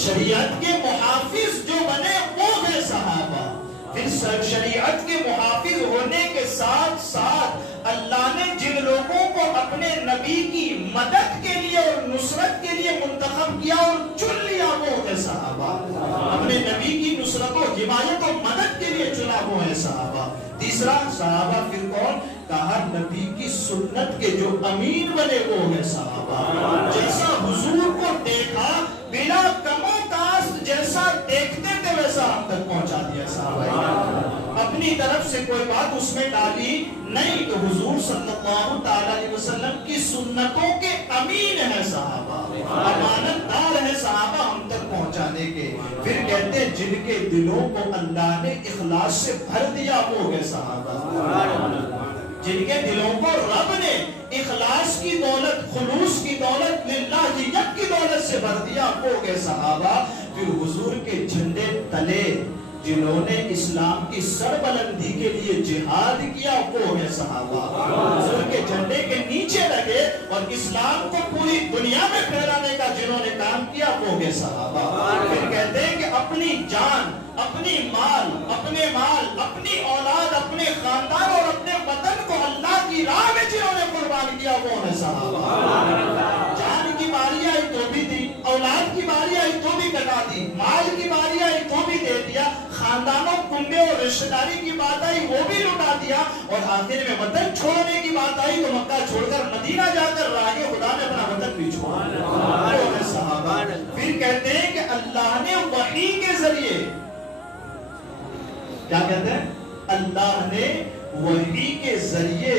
شریعت کے محافظ جو بنے وہ ہیں صحابہ. پھر شریعت کے محافظ ہونے کے ساتھ ساتھ اللہ نے جن لوگوں کو اپنے نبی کی مدد کے لیے اور نصرت کے لیے منتخب کیا اور چن لیا وہ ہے صحابہ. اپنے نبی کی نصرت و حمایت و مدد کے لیے چنا وہ ہے صحابہ. تیسرا صحابہ پھر کون؟ کہا نبی کی سنت کے جو امین بنے وہ ہے صحابہ. جیسا حضور کو دیکھا بلا کم و کاست جیسا دیکھتے تھے ویسا ہم تک پہنچا دیا صحابہ. اپنی طرف سے کوئی بات اس میں ڈالی نہیں کہ حضور صلی اللہ تعالی علیہ وسلم کی سنتوں کے امین ہیں صحابہ، امانت دار ہیں صحابہ ہم تک پہنچانے کے. پھر کہتے ہیں جن کے دلوں کو اللہ نے اخلاص سے بھر دیا وہ ہے صحابہ. جن کے دلوں کو رب نے اخلاص کی دولت، خلوص کی دولت، للہ کی یک کی دولت سے بھر دیا وہ ہے صحابہ. پھر حضور کے جھنڈے تلے جنہوں نے اسلام کی سربلندی کے لیے جہاد کیا وہ ہے صحابہ. حضور کے جھنڈے کے نیچے لگے اور اسلام کو پوری دنیا میں پھیلانے کا جنہوں نے کام کیا وہ ہے صحابہ. پھر کہتے ہیں کہ اپنی جان، اپنی مال، اپنی اولاد، اپنے خاندان اور اپنے وطن کو اللہ کی راہ میں جنہوں نے قربان کیا وہ ہے صحابہ. جان کی باری آئی تو بھی دی، اولاد کی باری آئی تو بھی کٹا دی، مال کی باری آئی تو بھی دے دیا، خاندانوں، کنبے اور رشتہ داری کی بات آئی وہ بھی لٹا دیا، اور آخر میں وطن چھوڑنے کی بات آئی تو مکہ چھوڑ کر مدینہ جا کر راہ خدا نے اپنا وطن بھی چھوڑا وہ ہے صحابہ. پھر کہتے ہیں کہ اللہ نے وحی کے ذریعے، کیا کہتے ہیں؟ اللہ نے وحی کے ذریعے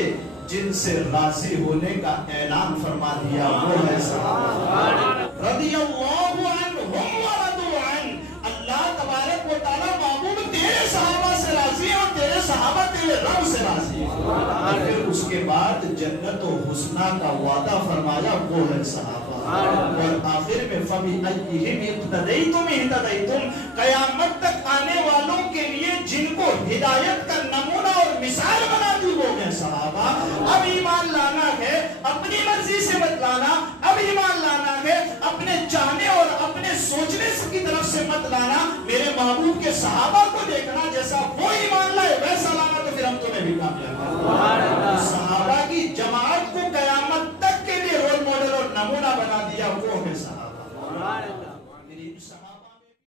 جن سے راضی ہونے کا اعلان فرما دیا وہ ہے صحابہ. رضی اللہ عنہم ورضوا عنہ. اللہ تبارک و تعالی محبوب تیرے صحابہ سے راضی ہے اور تیرے صحابہ تیرے رب سے راضی ہے. اور پھر اس کے بعد جنت و حسنہ کا وعدہ فرمایا وہ ہے صحابہ. اور آخر میں فَبِأَيِّهِمْ اقْتَدَيْتُمْ اهْتَدَيْتُمْ. قیامت تک آنے والوں کے لیے جن کو ہدایت کا نمونہ اور مثال بنا دی وہ ہے صحابہ. اب ایمان لانا ہے اپنی مرضی سے مت لانا، اب ایمان لانا ہے اپنے چاہنے اور اپنے سوچنے کی طرف سے مت لانا. میرے محبوب کے صحابہ کو دیکھنا جیسا